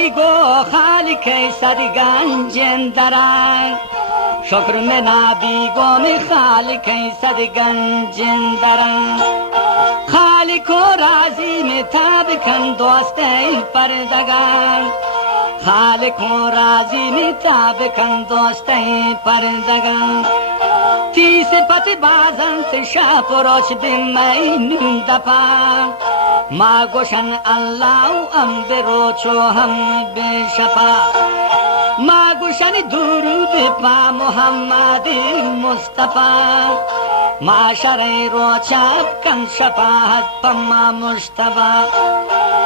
بیگو خالق صدگنجن درن شکر من بیگو می خالق صدگنجن درن خالق و رازی می تاب کن دوسته پردگان خالق و رازی می تاب کن دوسته پردگان تی صفت بازن شاپ و روش بمینون دپا ما گوشن الله ام بروچو هم بشپا ما گوشن درود پا محمد مصطفی ما شرع رو چاپ کن شفاعت پا ما مشتبا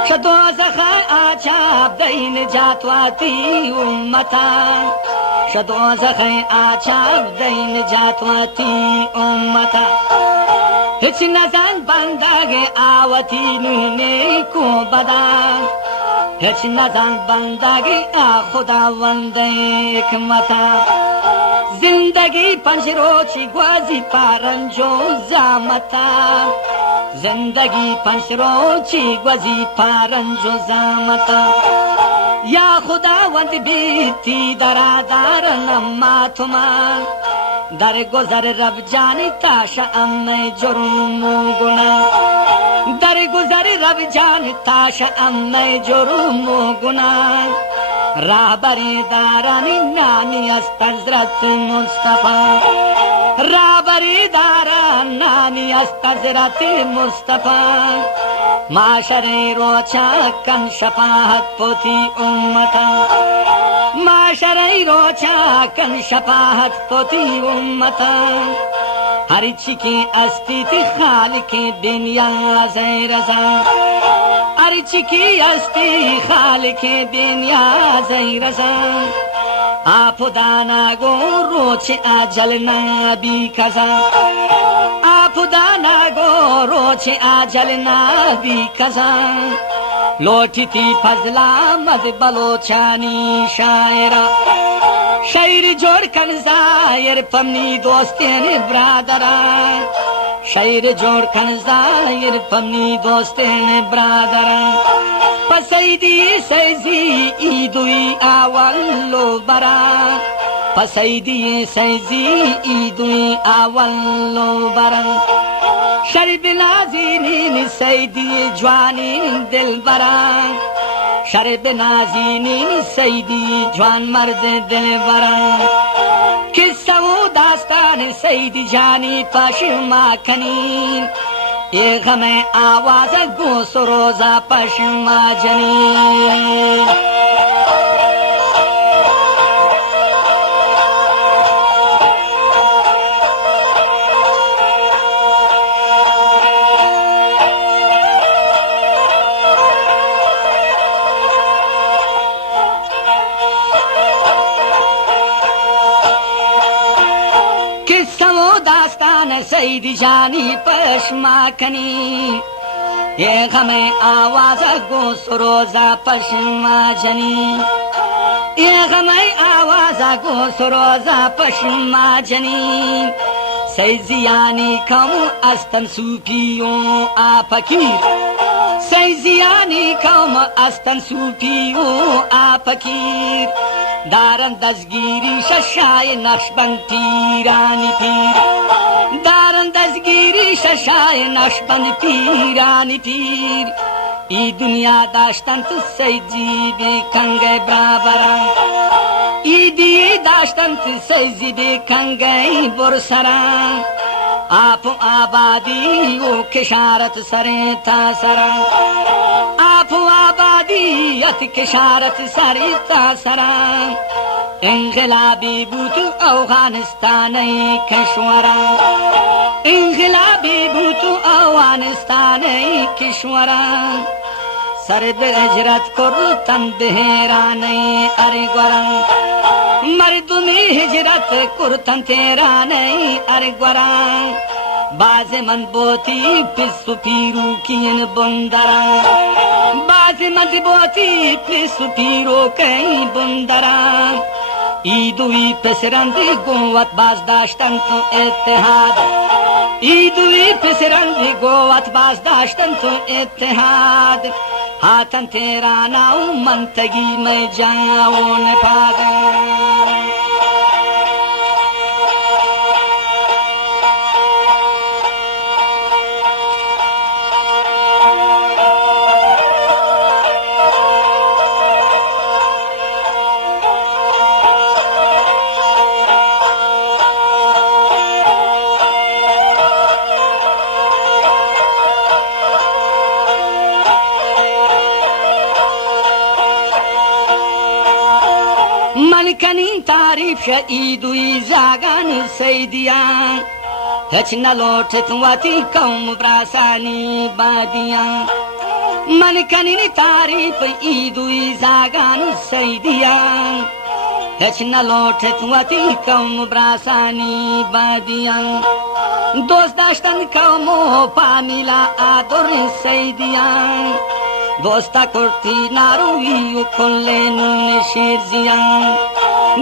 شدوزخ آچاب دین جاتواتی امتا شدوزخ آچاب دین جاتواتی امتا هیچ نزن بندگ آوتی نونه کو بدن هیچ نزن بندگ خداوند حکمتا زندگی پنجروچی گوازی پارنجو زامتا زندگی پنجروچی گوازی پارنجو زامتا یا خداوند بیتی درادار نماتما در گذر رب جانی تاش ام جرم و گناه در گذر رب جانی تاش ام جرم و گناه رهبری دارانی نامی است حضرت مصطفی رهبری داران نامی است حضرت مصطفی معاشر روچا کن شفاعت پوتی امتا معاشر روچا کن شفاعت پوتی امتا هر چی که استی تی خالق بنیاز رضا هر چی که استی خالق بنیاز رضا آپ دانا گو روچ اجل نبی کزا آپ دانا گو روچ اجل نبی کزا لوٹی تی فضلا مد بلوچانی شاعرہ شاعر جوڑ کن زائر پمنی دوستین برادران شاعر جوڑ کن زائر پمنی دوستین برادران پسیدی سیزی ایدوی آولو بران پسیدی سیزی ایدوی آولو بران شرب نازینین سیدی جوانین دل بران شرب نازینین سیدی جوان مرد دل بران قصہ و داستان سیدی جانی پشما کنین یہ غم آواز گو سروزہ پشما جنین سیدی جانی پشما کنی یہ غم آواز گو سروزہ پشما جنی یہ غم آواز گو سروزہ پشما جنی سیزیانی کم استن سوپیوں آپکیر سیزیانی کم استن سوپیوں آپکیر دارن دزگیری ششای نقشبند پیرانی پیر دارن دزگیری ششای نقشبند پیرانی پیر ای دنیا داشتن تو سیدی بی کنگ برابران ای دی داشتن تو سیدی بی کنگ برسران آپ آبادی و کشارت سریں تا سران آپ آبادیت کشارت سریں تا سران انقلابی بوتو افغانستانی کشوران انقلابی بوتو افغانستانی کشوران سرد هجرت کرتن بهرانی ارگوران مردمی هجرت کرتن تیرانی ارگوران باز من بوتی پسو پیرو کین بندران باز من بوتی پسو پیرو کین بندران ایدوی پسرندی گوت باز داشتن تو اتحاد ایدوی پسرندی گوت باز داشتن تو اتحاد हाथन तेरा नाउ मंतगी मैं जाऊं न पागा कनी तारीफ ईदुई जागान सैदिया हचना लोठत वाती कौम ब्रासानी बादिया मन कनी तारीफ ईदुई जागान सैदिया हचना लोठत वाती कौम ब्रासानी बादिया दोस्त दाश्तन कौमो पामिला आदर सैदिया दोस्ता कुर्ती नारुई उखुल्ले नून शेरजिया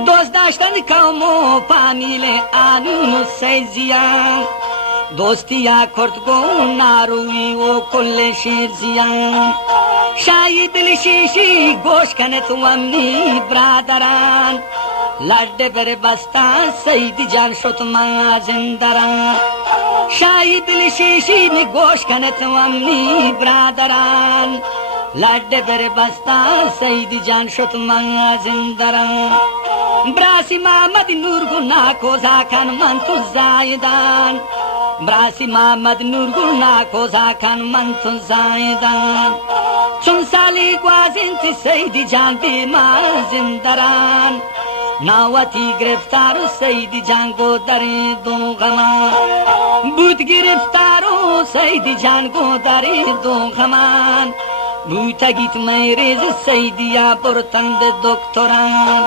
दोस्त दाश्तन कौमो पामिले आनून सैजिया दोस्तिया कुर्त को नारुई उखुल्ले शेरजिया शाही दिल शीशी गोश कनत वमनी ब्रादरान लड्डे पर बस्ता सईद जान शुतमा जिंदरान शाही दिल शीशी में गोश कनत वमनी ब्रादरान लड्डे पर बस्ता सईद जान शुतमा जिंदरान ब्रासी मोहम्मद नूर गुना को जाखान मंतु जायदान ब्रासी मोहम्मद नूर गुना को जाखान मंतु जायदान चुन साली ग्वाजिंत सईद जान बीमा जिंदरान नावती गिरफ्तार सईद जान को दरे दो गमा बूत गिरफ्तारो सईद जान को दरे दो गमान बूतगीत मैरेज सईदिया पुरतंद दोक्तोरान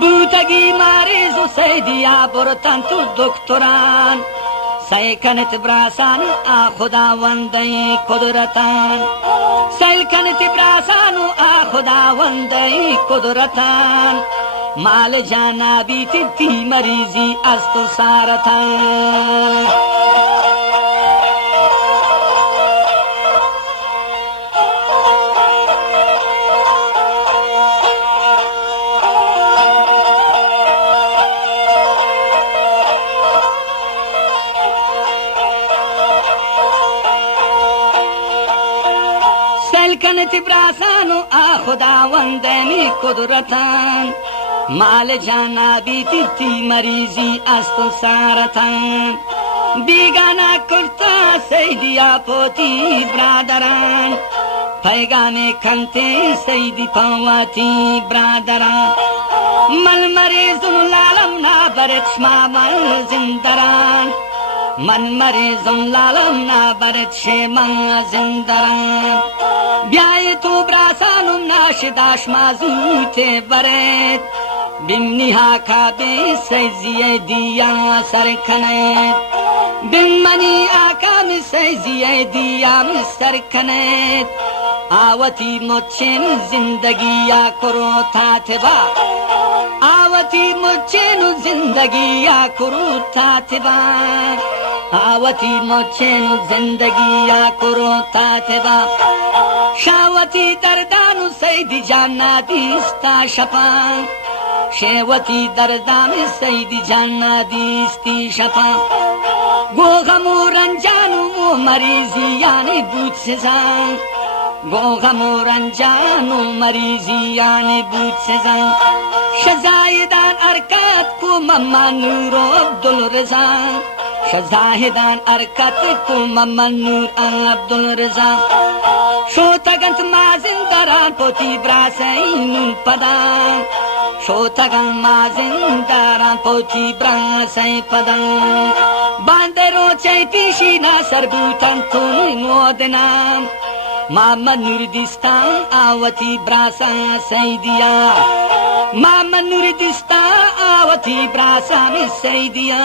बूतगी मारेज सईदिया पुरतंद दोक्तोरान सैकनत ब्रासान आ खुदा वंदई कुदरतान सैकनत ब्रासान आ खुदा वंदई कुदरतान माल जाना बीत ती मरीजी अस्तु सारतान सैकनत ब्रासान आ खुदा वंदई कुदरतान माल जाना बीती ती मरीजी अस्तु सारतान बीगाना कुर्ता सईदिया पोती ब्रादरान पैगामे खंते सईदी पवाती ब्रादरान मल मरीजुन लालम ना बरत मामल जिंदरान मन मरीजुन लालम ना बरत शेमा जिंदरान ब्याय तू ब्रासानुम नाशिदाश माजूते बरत बिमनी हाका बे सैजिए दिया सरखनेत बिमनी आका में सैजिए दिया में सरखनेत आवती मुच्छेन जिंदगी या करो थाथबा आवती मुच्छेन जिंदगी या करो थाथबा आवती मुच्छेन जिंदगी या करो थाथबा शावती दर्दानु सैदी जाना दिस्ता शपा शेवती दर्दान सईदी जाना दीस्ती शपा गोगमो रंजानु मो मरीजी यानी बूथ से जान गोगमो रंजानु मरीजी यानी बूथ से जान शजाहिदान अरकत को मम्मा नूरो अब्दुल रजा शजाहिदान अरकत को मम्मा नूर अब्दुल रजा शोतगंत माजिन दरान पोती ब्रासैन पदान शोतगन माजिंदारा पोची ब्रासै पदं बांदरो चैतीशी ना सरबूतन तुन नोदनाम मोहम्मद नूरदिस्तान आवती ब्रासा सैदिया मोहम्मद नूरदिस्तान आवती ब्रासा में सैदिया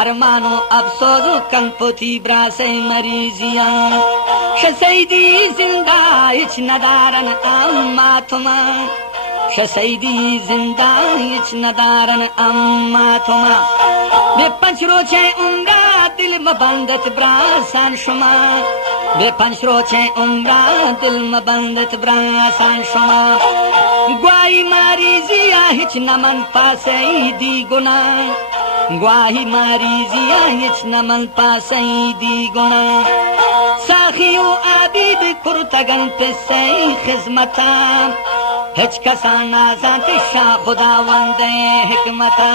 अरमानो अफसोस कंपोती ब्रासै मरीजिया शसैदी जिंदा इच नदारन अम्मा तुमा शसैदी जिंदा इच नदारन अम्मा तुमा मैं पंचरो छे उम्रा दिल मबंदत ब्रासान शुमा बे पंच रोचे उम्रा दिल मबंदत ब्रासान शुमा ग्वाही मारी जिया हिच नमन पासई दी गुना ग्वाही मारी जिया हिच नमन पासई दी गुना साखियो आबिद कुर्तगन पे सई खिजमता हिच कसाना जानते शाह खुदा वंदे हिकमता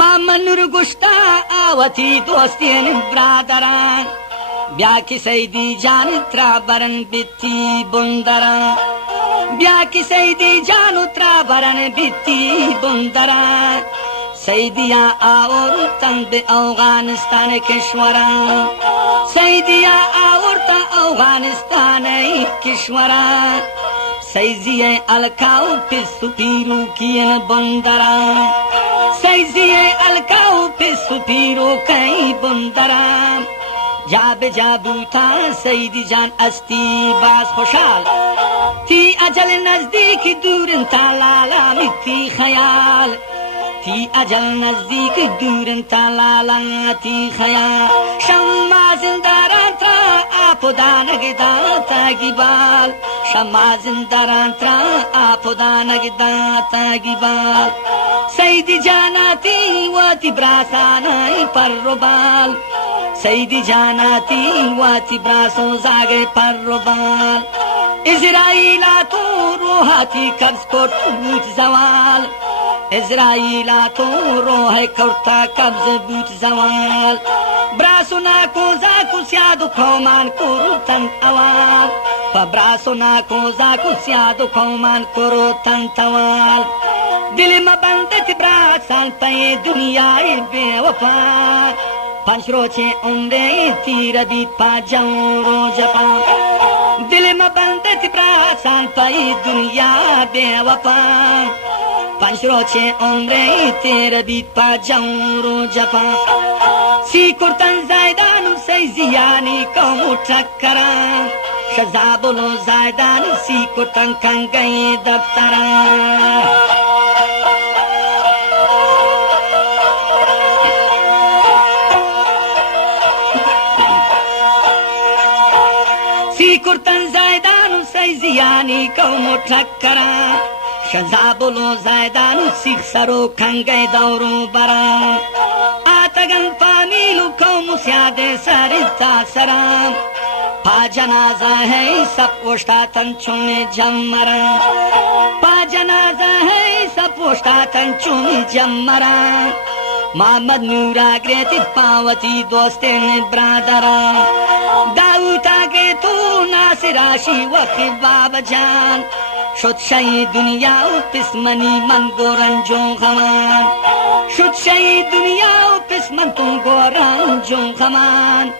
मामनुर गुश्ता आवती दोस्तियन ब्रादरान ब्याकी सैदी जान त्राबरन बित्ती बुंदरा ब्याकी सैदी जान त्राबरन बित्ती बुंदरा सैदिया और तंद अफगानिस्तान किश्वरा सैदिया और अफगानिस्तान किश्वरा सैजिए अलकाउ पिसुपीरू कियन बुंदरा सैजिए अलकाउ पिसुपीरू कई बुंदरा जाब जाबूता सईदी जान अस्ती बास खुशाल थी अजल नजदीक दूर तालाला मिट्टी ख्याल थी अजल नजदीक दूर तालाला थी ख्याल शम्मा जिंदारान त्रा आपुदानग दाता गिबाल शम्मा जिंदारान त्रा आपुदानग दाता गिबाल सईदी जानाती वाती ब्रासानाई परबाल सईदी जानाती वाती ब्रासों जागे परबाल इज़राइला तो रोहाती कब्ज को बूट जवाल इज़राइला तो रोह करता कब्ज बूट जवाल ब्रासुना को जाकु स्यादु खोमान कुरुतन अवाल ब्रासुना को जाकु स्यादु खोमान कुरुतन तवाल दिल में बंदत ब्रासान पे दुनिया बेवफा पंच रोचे उम्रे तीर भी पाजाऊं रोजपा दिल में बंदत ब्रासान पे दुनिया बेवफा पंच रोचे उम्रे तीर भी पाजाऊं रोजपा सीकुर्तन जायदानु से जियानी कौमु ठक्करा शजाबुलो जायदान सीकुर्तन कंगई दफ्तरा कुर्तन जायदानु सैजियानी कौमु ठक्करा शजाबुलो जायदानु सिख सरो खंगे दौरो बरा आतगन पामीलु कौमु स्यादे सरिता सराम पा जनाजा है सब पोष्टा तंचुने जमरा पा जनाजा है सब पोष्टा तंचुने जमरा मोहम्मद नूरा ग्रेति पावती दोस्ते ने ब्रादरा दाऊता के तू नासिराशी वक्त बाब जान शुद्ध शही दुनिया पिस्मनी मन गोरंजो खमान शुद्ध शही दुनिया पिस्मन तुम गोरंजो खमान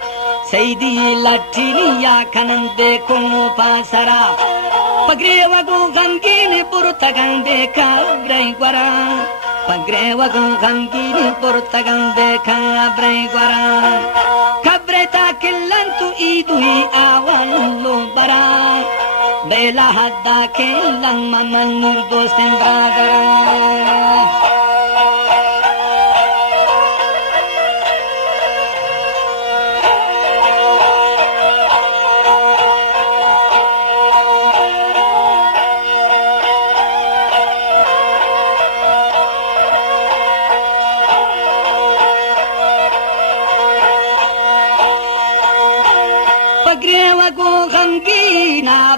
सईदी लट्ठीनी या खनन देखो पासरा पगरे वगो गंगीन पुरतगन देखा ग्रह पगरे वगो गंगीन पुरतगन देखा ब्रैगरा खबरे ताकिलन तु ईदुई आवन लो बरा बेला हद्दा के लंग मन नूर दोस्तें ब्रादरा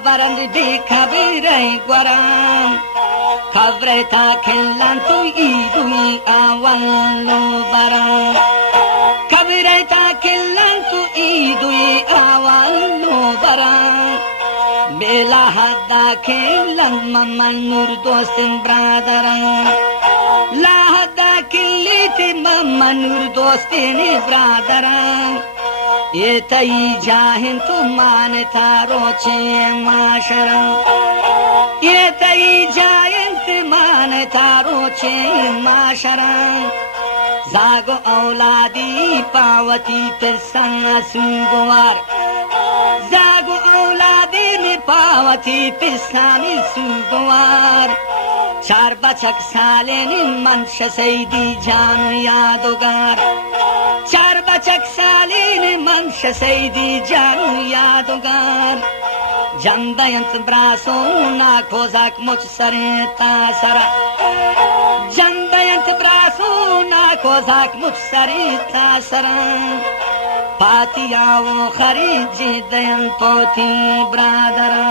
बरंद देखा बिरई ग्वराम खबरे था खिलन तु ईदुई आवलो बराम खबरे था खिलन तु ईदुई आवलो बराम बेला हद्दा खिलन ममन नूर दोस्तिन ब्रादरा ला हद्दा खिलिति ममन नूर दोस्तिन ब्रादरा ये तई जाहिन तु मान तारो चे माशरा ये तई जाहिन तु मान तारो चे माशरा जागो औलादी पावती पिरसन सुगवार जागो औलादी पावती पिरसन सुगवार चार बचक साले मंश सैदी जान यादगार चार बचक साले मंश सैदी जान यादगार जंदयंत ब्रासो ना खोजाक मुझ सरे तासरा जंदयंत ब्रासो ना खोजाक मुझ सरे तासरा पातियाओ खरीजी दयन पोती ब्रादरा